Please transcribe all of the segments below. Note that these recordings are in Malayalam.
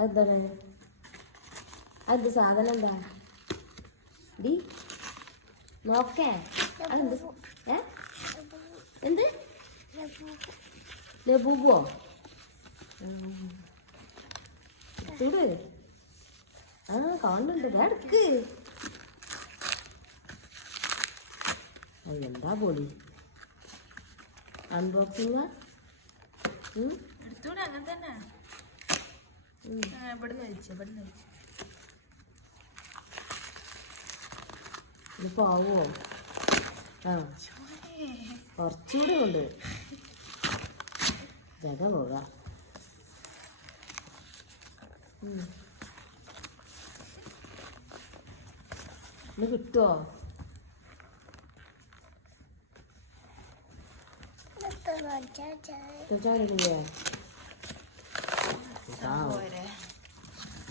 അതെന്താണ്? അതെന്ത് സാധനം? എന്താ ഡി നോക്കേ? അതെന്ത്? എന്ത് ലബൂബോ? ചൂട് ആ കാണുന്നുണ്ട്. എടുക്ക്. എന്താ പൊളി അൺബോക്സിങ്. അങ്ങനെ തന്നെ പാവോ? ആ കുറച്ചുകൂടെ കൊണ്ട് ജഗ പോകാം. ഇന്ന് കിട്ടുമോ?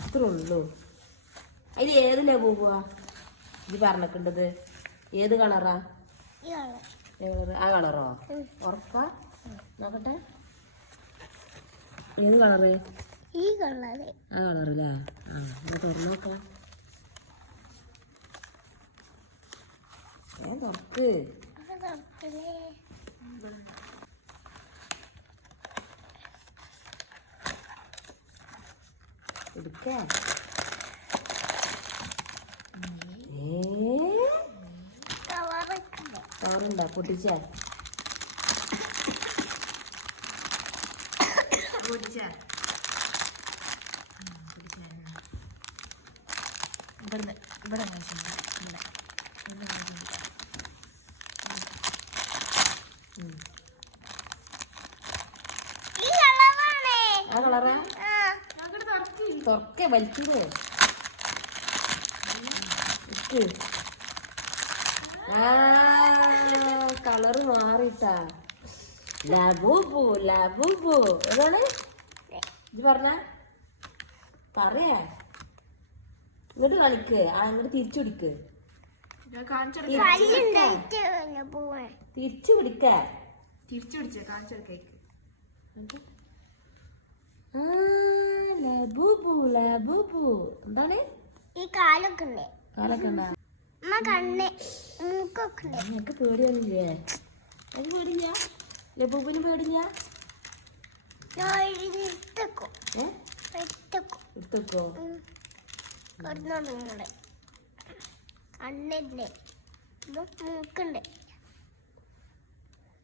അത്രേ ഉള്ളൂ. അതിൽ ഏതിനാ പോവാ ഇത് പറഞ്ഞിട്ടുണ്ടത്? ഏത് കളറാ? ആ കളറോ? ഉറപ്പാ? നോക്കട്ടെ. ഏത് കളറ്? ഈ കളറ്. ആ കളറല്ലേ? ആ തുറന്നു നോക്കാം. തുറക്ക്. എടുക്കേ? കവറുണ്ടോ? പൊട്ടിച്ചേ? ആ കളറാ? തുറക്കേ? വലിച്ചൂടെ? ആ കളറ് മാറിട്ടാ. ലബൂബു ലബൂബു ഏതാണ് ഇത്? പറയാ. ഇങ്ങോട്ട് കളിക്ക്. അങ്ങോട്ട് തിരിച്ചു പിടിക്ക്. തിരിച്ചു പിടിക്ക. Labubu Labubu. എന്താണ് ഈ കാലൊക്കെ ഉണ്ട്? കാലൊക്കെ ഉണ്ടാ? കണ്ണ് മൂക്കൊക്കെ ഉണ്ട്. നിനക്ക് പേടിയൊന്നുമില്ലേ? അത് പേടില്ല? ലബൂബിന് പേടില്ല? എടുത്തോ കണ്ണിന്റെ മൂക്കുണ്ട്.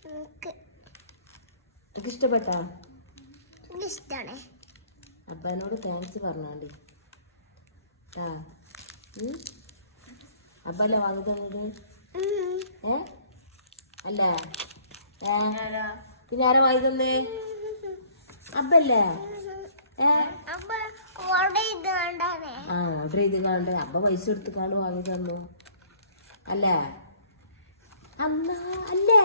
മൂക്ക് ഇഷ്ടപ്പെട്ടാ? ഇഷ്ടാണ്. അബ്ബനോട് താങ്ക്സ് പറഞ്ഞാണ്ടി. അബ്ബല്ലേ വാങ്ങി തന്നത്? അല്ല പിന്നെ ആരാ വാങ്ങി തന്നേ? അബ്ബല്ലേ? ഓർഡർ ചെയ്ത് കണ്ടേ. അബ്ബ പൈസ എടുത്ത് കാണ്ട് വാങ്ങി തന്നു അല്ലേ? അല്ല അല്ലേ?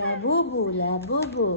Labubu Labubu.